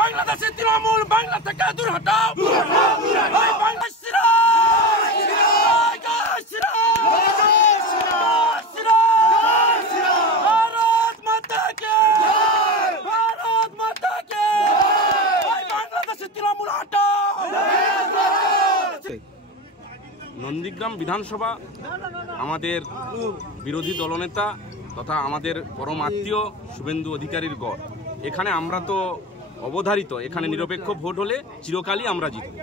বাংলাদেশের তৃণমূল বাংলা থেকে দূর হটাও। নন্দীগ্রাম বিধানসভা আমাদের বিরোধী দলনেতা তথা আমাদের পরম আত্মীয় শুভেন্দু অধিকারীর গড়। এখানে আমরা তো অবধারিত, এখানে নিরপেক্ষ ভোট হলে চিরকালই আমরা জিতব।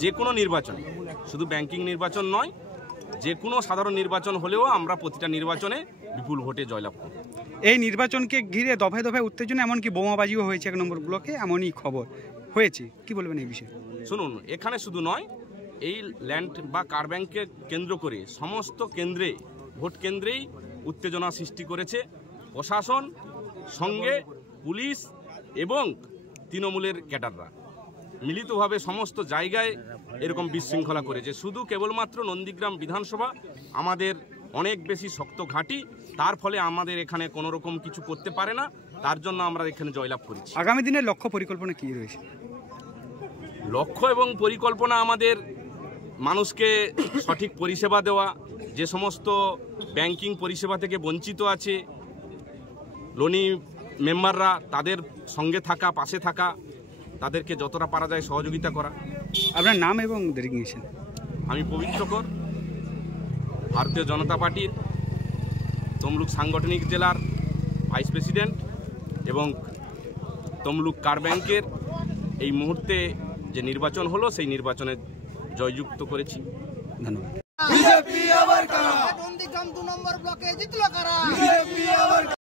যে কোনো নির্বাচনে, শুধু ব্যাংকিং নির্বাচন নয়, যে কোনো সাধারণ নির্বাচন হলেও আমরা প্রতিটা নির্বাচনে বিপুল ভোটে জয়লাভ করব। এই নির্বাচনকে ঘিরে দফায় দফায় উত্তেজনা, এমনকি বোমাবাজিও হয়েছে 1 নম্বর ব্লকে, এমনই খবর হয়েছে। কি বলবেন এই বিষয়ে? শুনুন, এখানে শুধু নয়, এই ল্যান্ড বা কার ব্যাংককে কেন্দ্র করে সমস্ত কেন্দ্রে, ভোট কেন্দ্রেই উত্তেজনা সৃষ্টি করেছে প্রশাসন, সঙ্গে পুলিশ এবং তৃণমূলের ক্যাডাররা মিলিতভাবে সমস্ত জায়গায় এরকম বিশৃঙ্খলা করেছে। শুধু কেবলমাত্র নন্দীগ্রাম বিধানসভা আমাদের অনেক বেশি শক্ত ঘাঁটি, তার ফলে আমাদের এখানে কোনো রকম কিছু করতে পারে না, তার জন্য আমরা এখানে জয়লাভ করেছি। আগামী দিনের লক্ষ্য পরিকল্পনা কী রয়েছে? লক্ষ্য এবং পরিকল্পনা আমাদের মানুষকে সঠিক পরিষেবা দেওয়া, যে সমস্ত ব্যাংকিং পরিষেবা থেকে বঞ্চিত আছে লোনি মেম্বাররা, তাদের সঙ্গে থাকা, পাশে থাকা, তাদেরকে যতটা পারা যায় সহযোগিতা করা। আপনার নাম এবং ডেজিগনেশন? আমি পবিত্র কর, ভারতীয় জনতা পার্টির তমলুক সাংগঠনিক জেলার ভাইস প্রেসিডেন্ট এবং তমলুক কার ব্যাংকের এই মুহূর্তে যে নির্বাচন হলো সেই নির্বাচনে জয়যুক্ত করেছি। ধন্যবাদ। বিজেপি আবার কারা? নন্দীগ্রাম 2 নম্বর ব্লকে জিতলো কারা? বিজেপি আবার